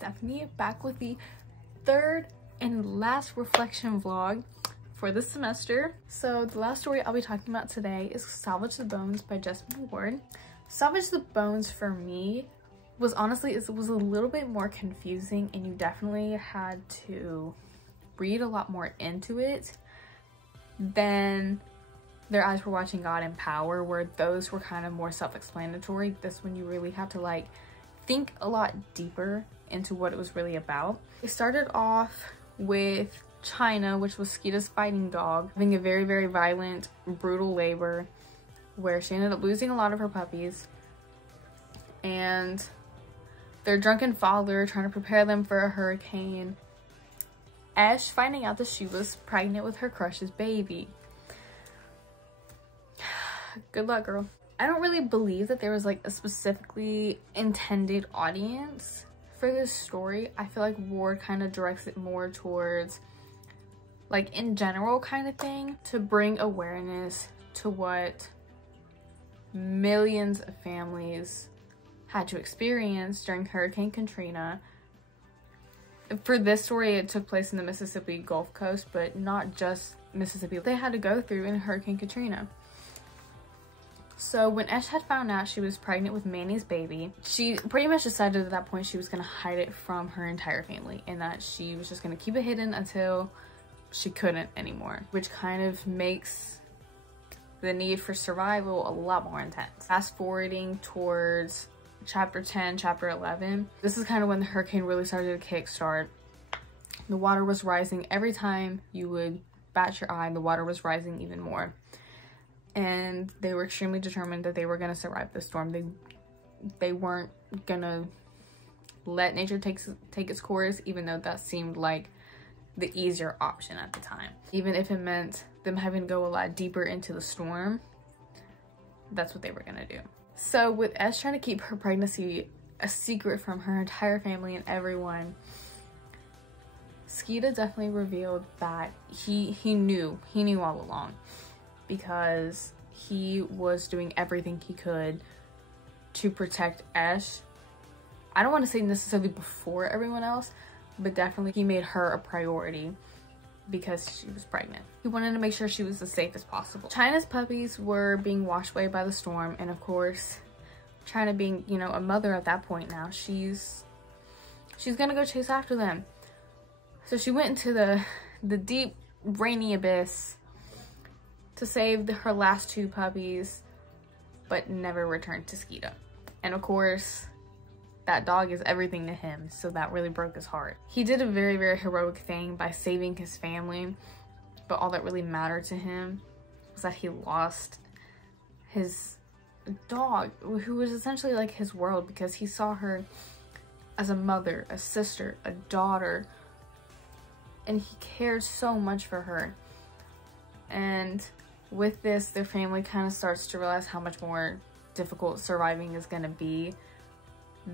Stephanie, back with the third and last reflection vlog for this semester. So the last story I'll be talking about today is Salvage the Bones by Jessamine Ward. Salvage the Bones for me was honestly, it was a little bit more confusing, and you definitely had to read a lot more into it than Their Eyes Were Watching God and Power, where those were kind of more self-explanatory. This one you really had to like think a lot deeper into what it was really about. It started off with China, which was Skeeta's fighting dog, having a very, very violent, brutal labor where she ended up losing a lot of her puppies, and their drunken father trying to prepare them for a hurricane. Ash finding out that she was pregnant with her crush's baby. Good luck, girl. I don't really believe that there was like a specifically intended audience for this story. I feel like Ward kind of directs it more towards like in general kind of thing, to bring awareness to what millions of families had to experience during Hurricane Katrina. For this story, it took place in the Mississippi Gulf Coast, but not just Mississippi. They had to go through in Hurricane Katrina. So when Ash had found out she was pregnant with Manny's baby, she pretty much decided at that point she was going to hide it from her entire family, and that she was just going to keep it hidden until she couldn't anymore, which kind of makes the need for survival a lot more intense. Fast forwarding towards chapter 10, chapter 11, this is kind of when the hurricane really started to kickstart. The water was rising. Every time you would bat your eye, the water was rising even more. And they were extremely determined that they were going to survive the storm. They weren't going to let nature take its course, even though that seemed like the easier option at the time. Even if it meant them having to go a lot deeper into the storm, that's what they were going to do. So with Ash trying to keep her pregnancy a secret from her entire family and everyone, Skeeta definitely revealed that he knew all along, because he was doing everything he could to protect Ash. I don't want to say necessarily before everyone else, but definitely he made her a priority because she was pregnant. He wanted to make sure she was as safe as possible. China's puppies were being washed away by the storm, and of course, China being, you know, a mother at that point now, she's gonna go chase after them. So she went into the deep, rainy abyss to save her last two puppies, but never returned to Skeeta. And of course, that dog is everything to him, so that really broke his heart. He did a very, very heroic thing by saving his family, but all that really mattered to him was that he lost his dog, who was essentially like his world, because he saw her as a mother, a sister, a daughter, and he cared so much for her. And with this, their family kind of starts to realize how much more difficult surviving is going to be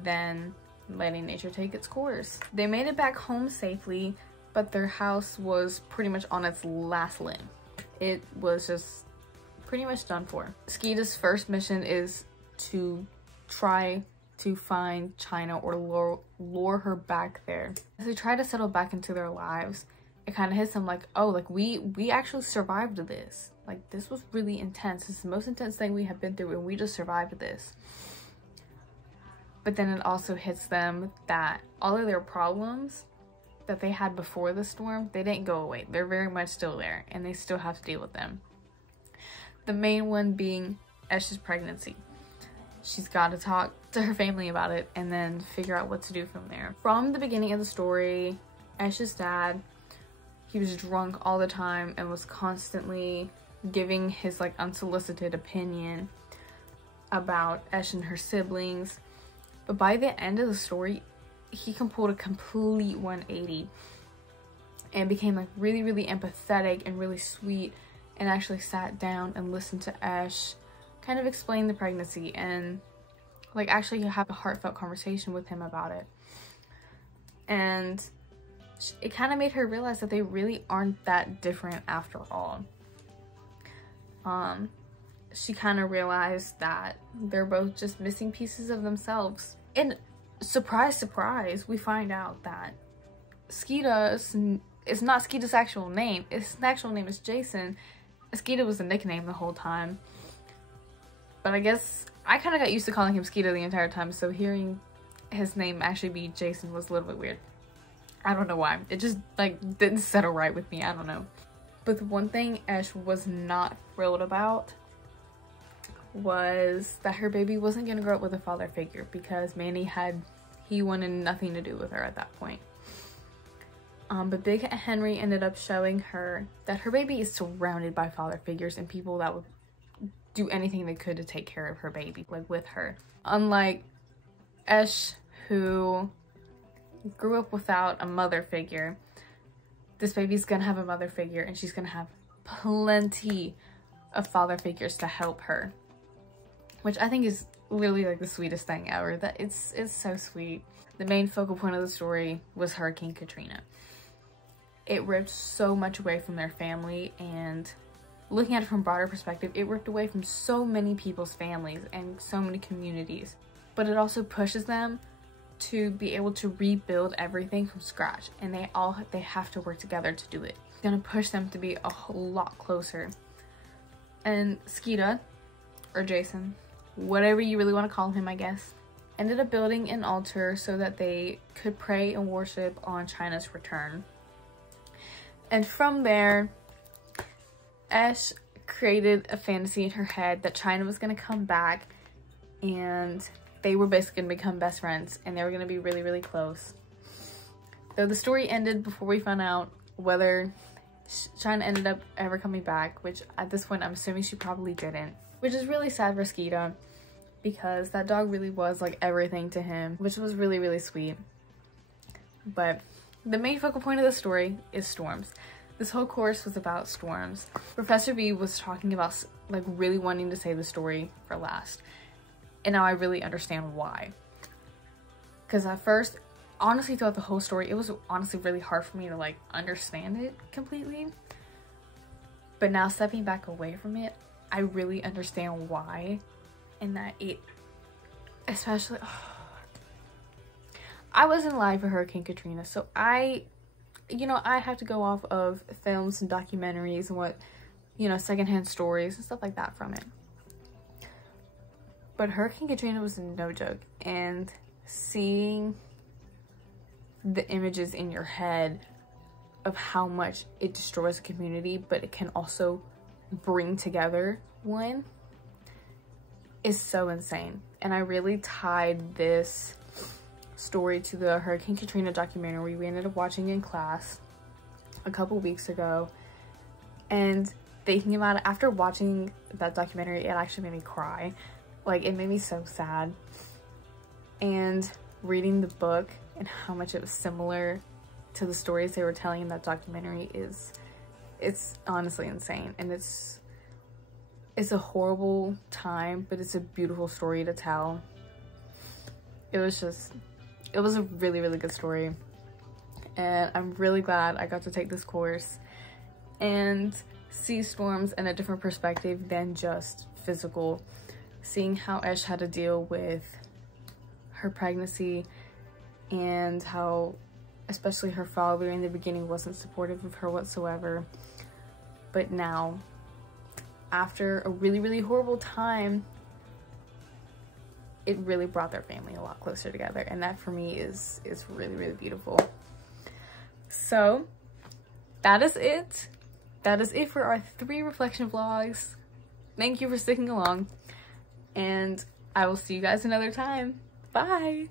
than letting nature take its course. They made it back home safely, but their house was pretty much on its last limb. It was just pretty much done for. Skeeta's first mission is to try to find China or lure her back there. As they try to settle back into their lives, it kind of hits them like, oh, like we actually survived this. Like, this was really intense. It's the most intense thing we have been through, and we just survived this. But then it also hits them that all of their problems that they had before the storm, they didn't go away. They're very much still there, and they still have to deal with them. The main one being Ash's pregnancy. She's got to talk to her family about it and then figure out what to do from there. From the beginning of the story, Ash's dad, he was drunk all the time and was constantly giving his like unsolicited opinion about Ash and her siblings. But by the end of the story, he pulled a complete 180 and became like really, really empathetic and really sweet, and actually sat down and listened to Ash kind of explain the pregnancy and like actually have a heartfelt conversation with him about it. And it kind of made her realize that they really aren't that different after all. She kind of realized that they're both just missing pieces of themselves. And surprise, surprise, we find out that Skeeta is not Skeeta's actual name. His actual name is Jason. Skeeta was a nickname the whole time. But I guess I kind of got used to calling him Skeeta the entire time, so hearing his name actually be Jason was a little bit weird. I don't know why. It just, like, didn't settle right with me. I don't know. But the one thing Ash was not thrilled about was that her baby wasn't going to grow up with a father figure, because Manny he wanted nothing to do with her at that point. But Big Henry ended up showing her that her baby is surrounded by father figures and people that would do anything they could to take care of her baby, like with her. Unlike Ash, who grew up without a mother figure, this baby's gonna have a mother figure, and she's gonna have plenty of father figures to help her, which I think is literally like the sweetest thing ever. That it's so sweet. The main focal point of the story was Hurricane Katrina. It ripped so much away from their family, and looking at it from a broader perspective, it ripped away from so many people's families and so many communities. But it also pushes them to be able to rebuild everything from scratch, and they have to work together to do it. It's gonna push them to be a whole lot closer. And Skeeta, or Jason, whatever you really want to call him, I guess, ended up building an altar so that they could pray and worship on China's return. And from there, Ash created a fantasy in her head that China was going to come back, and they were basically going to become best friends, and they were going to be really, really close. Though the story ended before we found out whether China ended up ever coming back, which at this point I'm assuming she probably didn't. Which is really sad for Skeeta, because that dog really was like everything to him, which was really, really sweet. But the main focal point of the story is storms. This whole course was about storms. Professor B was talking about like really wanting to save the story for last. And now I really understand why. Because at first, honestly throughout the whole story, it was honestly really hard for me to like understand it completely. But now stepping back away from it, I really understand why. And that it, especially, I wasn't alive for Hurricane Katrina, so I have to go off of films and documentaries and what, secondhand stories and stuff like that from it. But Hurricane Katrina was no joke, and seeing the images in your head of how much it destroys a community, but it can also bring together one, is so insane. And I really tied this story to the Hurricane Katrina documentary we ended up watching in class a couple weeks ago. And thinking about it, after watching that documentary, it actually made me cry. Like, it made me so sad. And reading the book and how much it was similar to the stories they were telling in that documentary it's honestly insane. And it's a horrible time, but it's a beautiful story to tell. It was a really, really good story. And I'm really glad I got to take this course and see storms in a different perspective than just physical. Seeing how Ash had to deal with her pregnancy, and how especially her father in the beginning wasn't supportive of her whatsoever. But now, after a really, really horrible time, it really brought their family a lot closer together. And that for me is really, really beautiful. So that is it. That is it for our 3 reflection vlogs. Thank you for sticking along, and I will see you guys another time. Bye.